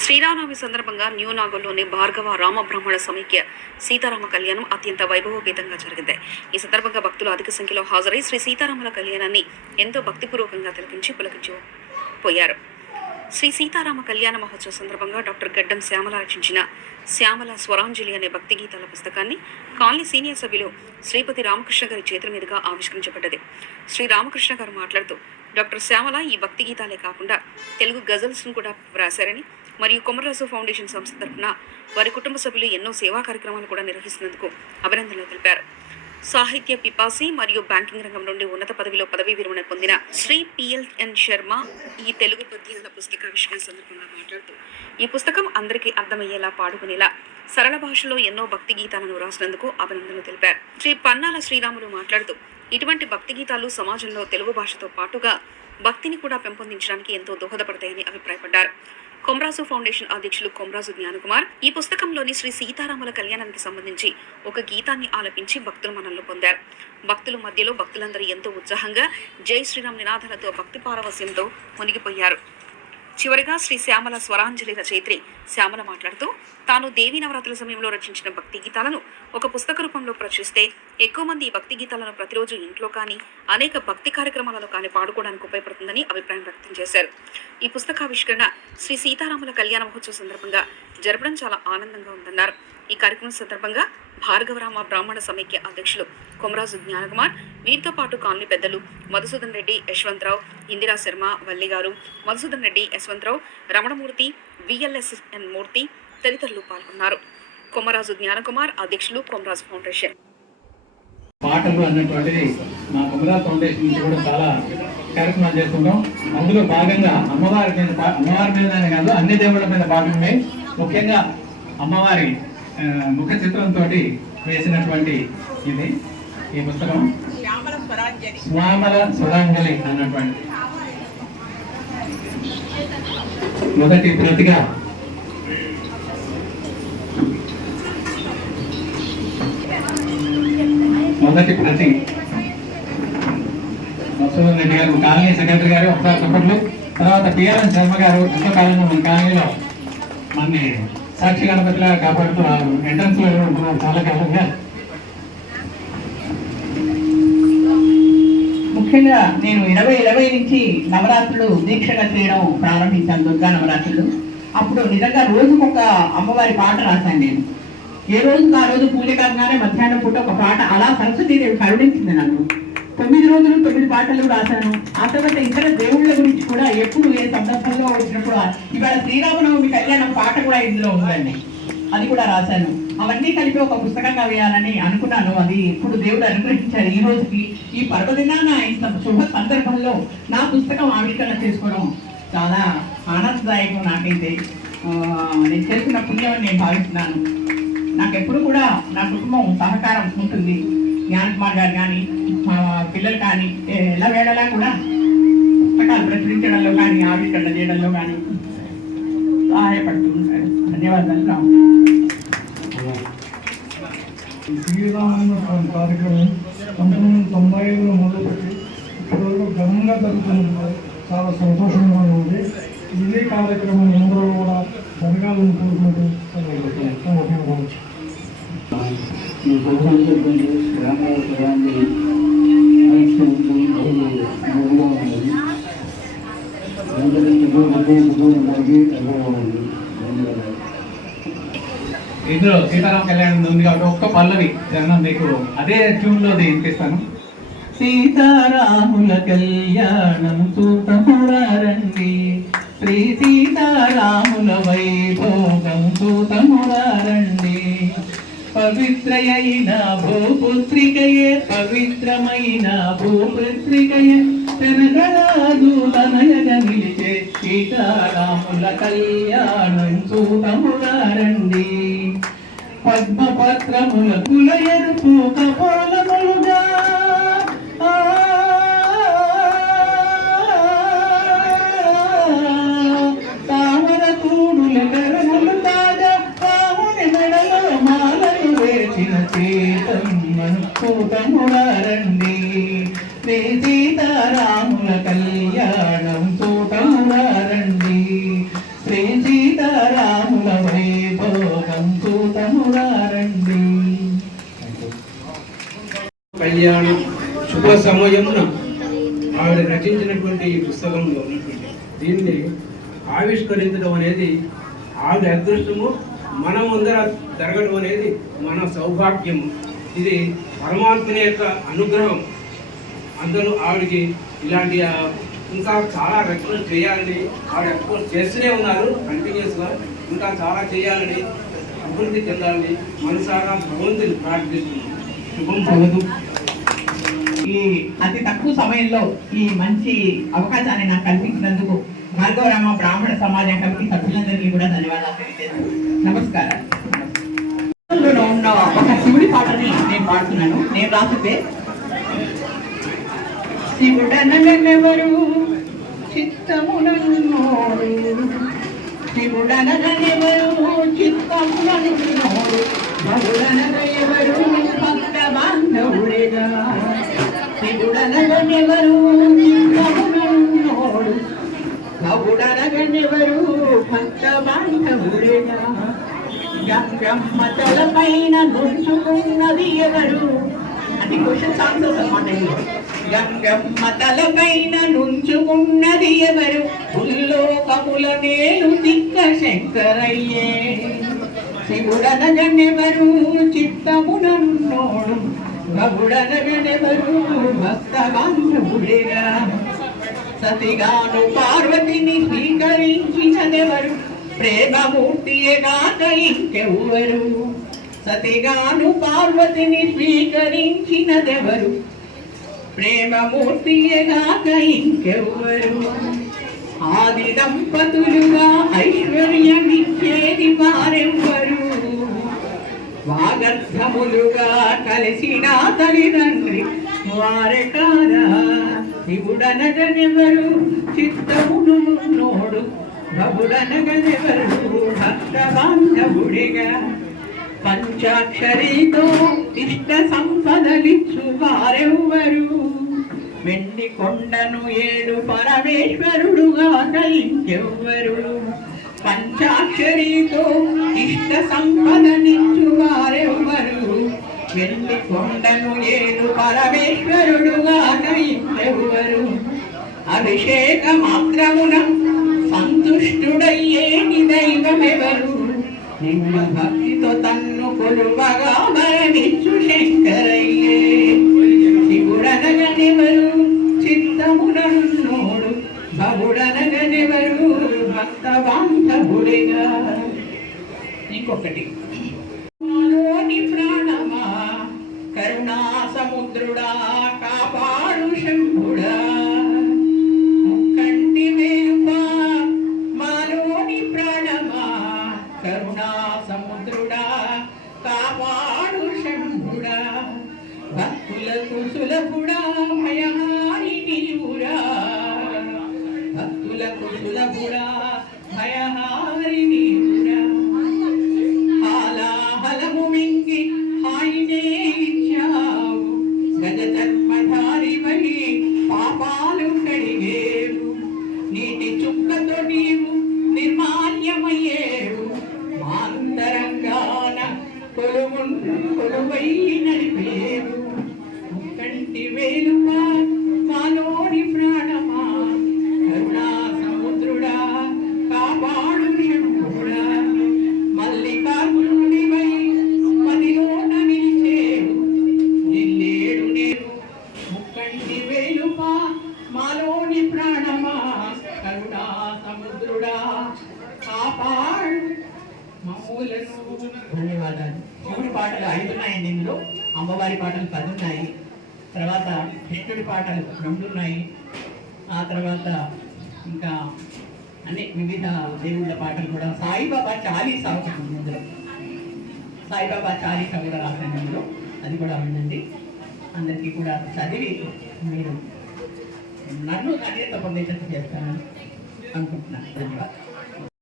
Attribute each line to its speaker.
Speaker 1: శ్రీరామనవమి సందర్భంగా న్యూ నాగోల్లోని భార్గవ రామ బ్రహ్మణ సమైక్య సీతారామ కళ్యాణం అత్యంత వైభవోపేతంగా జరిగింది. ఈ సందర్భంగా భక్తులు అధిక సంఖ్యలో హాజరై శ్రీ సీతారాముల కళ్యాణాన్ని ఎంతో భక్తిపూర్వకంగా తిలకించి పులకించి పోయారు శ్రీ సీతారామ కళ్యాణ మహోత్సవ సందర్భంగా డాక్టర్ గడ్డం శ్యామల రచించిన శ్యామల స్వరాంజలి అనే భక్తి గీతాల పుస్తకాన్ని కాలనీ సీనియర్ సభ్యులు శ్రీపతి రామకృష్ణ గారి చేతుల మీదుగా ఆవిష్కరించబడ్డది. శ్రీ రామకృష్ణ గారు మాట్లాడుతూ డాక్టర్ శ్యామల ఈ భక్తి గీతాలే కాకుండా తెలుగు గజల్స్ను కూడా వ్రాశారని మరియు కొమరరాజు ఫౌండేషన్ సంస్థ తరఫున వారి కుటుంబ సభ్యులు ఎన్నో సేవా కార్యక్రమాలు కూడా నిర్వహిస్తున్నందుకు అభినందనలు తెలిపారు. సాహిత్య పిపాసి మరియు బ్యాంకింగ్ రంగం నుండి ఉన్నత పదవిలో పదవీ విరమణ పొందిన శ్రీ పిఎల్ఎన్ శర్మ ఈ తెలుగు పద్యాల పుస్తక విషయం సందర్భంగా మాట్లాడుతూ ఈ పుస్తకం అందరికీ అర్థమయ్యేలా పాడుకునేలా సరళ భాషలో ఎన్నో భక్తి గీతాలను రాసినందుకు అభినందనలు తెలిపారు. శ్రీ పన్నాల శ్రీరాములు మాట్లాడుతూ ఇటువంటి భక్తి గీతాలు సమాజంలో తెలుగు భాషతో పాటుగా భక్తిని కూడా పెంపొందించడానికి ఎంతో దోహదపడతాయని అభిప్రాయపడ్డారు. కొమరాజు ఫౌండేషన్ అధ్యక్షులు కొమరాజు జ్ఞానకుమార్. ఈ పుస్తకంలోని శ్రీ సీతారాముల కళ్యాణానికి సంబంధించి ఒక గీతాన్ని ఆలపించి భక్తులు మనల్ని పొందారు. భక్తుల మధ్యలో భక్తులందరూ ఎంతో ఉత్సాహంగా జై శ్రీరామ్ నినాదాలతో భక్తి పారవస్యంతో మునిగిపోయారు. చివరిగా శ్రీ శ్యామల స్వరాంజలి రచయిత్రి శ్యామల మాట్లాడుతూ తాను దేవీ నవరాత్రుల సమయంలో రచించిన భక్తి గీతాలను ఒక పుస్తక రూపంలో ప్రచురిస్తే ఎక్కువ మంది ఈ భక్తి గీతాలను ప్రతిరోజు ఇంట్లో కానీ అనేక భక్తి కార్యక్రమాలలో కానీ పాడుకోవడానికి ఉపయోగపడుతుందని అభిప్రాయం వ్యక్తం చేశారు. ఈ పుస్తకావిష్కరణ శ్రీ సీతారాముల కళ్యాణ మహోత్సవ సందర్భంగా జరపడం చాలా ఆనందంగా ఉందన్నారు. ఈ కార్యక్రమం సందర్భంగా భార్గవరామ బ్రాహ్మణ సమైక్య అధ్యక్షులు కొమరాజు జ్ఞానకుమార్ వీరితో పాటు కాలనీ పెద్దలు మధుసూదన్ రెడ్డి యశ్వంతరావు ఇందిరా శర్మ వల్లి గారు మధుసూదన్ రెడ్డి యశ్వంతరావు రమణమూర్తి విఎల్ఎస్ఎన్ మూర్తి తదితరులు పాల్గొన్నారు. కొమరాజు జ్ఞానకుమార్ అధ్యక్షులు కొమరాజు ఫౌండేషన్.
Speaker 2: పాటలు అన్నటువంటిది మా కుమరా ఫౌండేషన్ నుంచి కూడా చాలా కార్యక్రమాలు చేస్తుంటాం. అందులో భాగంగా అమ్మవారి మీద అమ్మవారి మీద కాదు అన్ని దేవుళ్ళ మీద భాగమే ముఖ్యంగా అమ్మవారి ముఖ చిత్రంతో వేసినటువంటి ఇది ఈ పుస్తకం.
Speaker 3: శ్యామల
Speaker 2: స్వరాంజలి. అన్నటువంటి. మొదటి ప్రతిగా మొదటి ప్రతి. మసూదన్ రెడ్డి గారు కాలనీ సెక్రటరీ గారు ఒకసారి చెప్పట్లు తర్వాత పిఆర్ఎన్ శర్మ గారు ఎంతో కాలంగా మన కాలనీలో మనని సాక్షి గణపతిలా కాపాడుతున్నాను ఎంట్రన్స్లో ఉంటున్నాను చాలా కాలంగా.
Speaker 3: ముఖ్యంగా నేను ఇరవై ఇరవై నుంచి నవరాత్రులు దీక్షగా చేయడం ప్రారంభించాను దుర్గా నవరాత్రులు. అప్పుడు నిజంగా రోజుకొక అమ్మవారి పాట రాశాను నేను. ఏ రోజుకి ఆ రోజు పూజ కాగానే మధ్యాహ్నం పూట ఒక పాట అలా సరస్వతీదేవి కరుణించింది నాకు. తొమ్మిది రోజులు తొమ్మిది పాటలు రాశాను. ఆ తర్వాత ఇతర దేవుళ్ళ గురించి కూడా ఎప్పుడు ఏ సందర్భంలో వచ్చినప్పుడు ఇవాళ శ్రీరామనవమి కళ్యాణం పాట కూడా ఇందులో ఉందండి. అది కూడా రాశాను. అవన్నీ కలిపి ఒక పుస్తకంగా వేయాలని అనుకున్నాను. అది ఇప్పుడు దేవుడు అనుగ్రహించారు ఈ రోజుకి ఈ పర్వదినాన ఇంత శుభ సందర్భంలో నా పుస్తకం ఆవిష్కరణ చేసుకోవడం చాలా ఆనందదాయకం నాకైతే. నేను చేసిన పుణ్యం అని నేను భావిస్తున్నాను. నాకు ఎప్పుడు కూడా నా కుటుంబం సహకారం ఉంటుంది. జ్ఞానకుమార్ గారు కానీ పిల్లలు కానీ ఎలా వేళలా కూడా పుస్తకాలు ప్రచురించడంలో కానీ ఆవిష్కరణ చేయడంలో కానీ సహాయపడుతూ ఉంటారు. ధన్యవాదాలు రాము.
Speaker 4: శ్రీరామ కార్యక్రమం పంతొమ్మిది వందల తొంభై ఐదులో మొదలుపెట్టి ఇప్పటివరకు ఘనంగా జరుగుతుంది చాలా సంతోషంగా ఉంది. ఇదే కార్యక్రమం అందరూ కూడా జరగాలని కోరుకుంటూ
Speaker 5: ఈ గ్రామాన్ని ఆవిష్కరించి మొదలుగా ఉన్నది అందరికీ మధ్య అందరికీ అభివృద్ధి ధన్యవాదాలు
Speaker 2: ఇందులో సీతారాం కళ్యాణం ఉంది కాబట్టి ఒక్క పల్లవి జనం మీకు అదే ట్యూన్లో వినిపిస్తాను. సీతారాముల కళ్యాణం చూతమురారండి శ్రీ సీతారాముల వైభోగం చూతమురారండి పవిత్రయైన భూపుత్రికయే పవిత్రమైన భూపుత్రికయే తెనగరాజు తనయగా సీతారాముల కళ్యాణం చూతమురారండి పద్మపత్రముల కుల ఎరుపు కపోలములుగా. ఆ, తామర తూడుల గరములు తాగా రాముని మెడలో మాలలు వేసిన చేతమ్మను చూతమురారండి శ్రీ సీతారాముల కళ్యాణం
Speaker 6: కళ్యాణ శుభ సమయమున ఆవిడ రచించినటువంటి ఈ పుస్తకంలో ఉన్నటువంటి దీన్ని ఆవిష్కరించడం అనేది ఆవిడ అదృష్టము మన ముందర జరగడం అనేది మన సౌభాగ్యము. ఇది పరమాత్మని యొక్క అనుగ్రహం. అందరూ ఆవిడకి ఇలాంటి ఇంకా చాలా రచనలు చేయాలని ఆవిడ ఎక్కువ చేస్తూనే ఉన్నారు కంటిన్యూస్గా ఇంకా చాలా చేయాలని అభివృద్ధి చెందాలని మనసారా భగవంతుని ప్రార్థిస్తున్నాను శుభం భవతు.
Speaker 7: ఈ అతి తక్కువ సమయంలో ఈ మంచి అవకాశాన్ని నాకు కల్పించినందుకు భార్గవరామ బ్రాహ్మణ సమాజం కమిటీ సభ్యులందరికీ కూడా ధన్యవాదాలు తెలియజేస్తాను నమస్కారం. ఉన్న ఒక శివుడి పాటని నేను పాడుతున్నాను. నేను రాసితే శివుడనగనెవరు చిత్తమునన్నోడు. శివుడనగనెవరు చిత్తమునన్నోడు. ఎవరు గంగమ్మ నుంచుకున్నది ఎవరు? అది క్వశ్చన్ ఆన్సర్స్ అన్నమాట ఇందులో. గంగమ్మ తలపైన నుంచుకున్నది ఎవరు? ఉల్లోకముల నేను తిక్క శంకరయ్యే. శివుడనగనెవరు? చిత్తమునన్నోడు భగుడనగనెవరు? భక్త బాంధవుడేగా సతిగాను పార్వతిని స్వీకరించినదెవరు? ప్రేమమూర్తియేగాక ఇంకెవ్వరు సతిగాను పార్వతిని స్వీకరించినదెవరు? ప్రేమమూర్తియేగాక ఇంకెవ్వరు ఆది దంపతులుగా ఐశ్వర్యమిచ్చేది వారెవ్వరు? వాగర్థములుగా కలిసిన తల్లిదండ్రి వారే కారా శివుడనగనెవరు చిత్తమును నోడు భవుడనగనెవరు భక్త బాంధవుడిగా పంచాక్షరితో ఇష్ట సంపదలిచ్చు వారెవ్వరు. వెండి కొండను ఏడు పరమేశ్వరుడుగా కలించెవ్వరు పంచాక్షరితో ఇష్ట సంపదనిచ్చు వారెవ్వరు. వెండి కొండను ఏడు పరమేశ్వరుడుగా కలించెవ్వరు అభిషేక మాత్రమున సంతుష్టుడయ్యేటి దైవమెవరు నిన్న భక్తితో తన్ను కొలువగా మరణించు శంకరయ్యే. శివుడనగనెవరు? చిత్తమునన్నోడు భవుడనగనెవరు? భక్త బాంధవుడిగా ఇంకొకటి. కొలువై నడిపేవు ముక్కంటి వేలుమా మాలోని ప్రాణమా కరుణా సముద్రుడా కాపాడు శంభుడా మల్లికార్జునుడివై మదిలోన నిలిచేవు నిల్లేడు నేను ముక్కంటి వేలుమా మాలోని ప్రాణమా కరుణా సముద్రుడా కాపాడు మమ్ములను ధన్యవాదాలు శివుడి పాటలు ఐదు ఉన్నాయండి ఇందులో. అమ్మవారి పాటలు పది ఉన్నాయి తర్వాత కృష్ణుడి పాటలు రెండు ఉన్నాయి ఆ తర్వాత ఇంకా అన్ని వివిధ దేవుళ్ళ పాటలు కూడా సాయిబాబా చాలీసా ఒకటి ఉంది ఇందులో. సాయిబాబా చాలీసా కూడా రాశాను ఇందులో. అది కూడా ఉండండి అందరికీ కూడా చదివి మీరు నన్ను ధన్యత పొందేటట్టు చేస్తానని అనుకుంటున్నాను. ధన్యవాదాలు.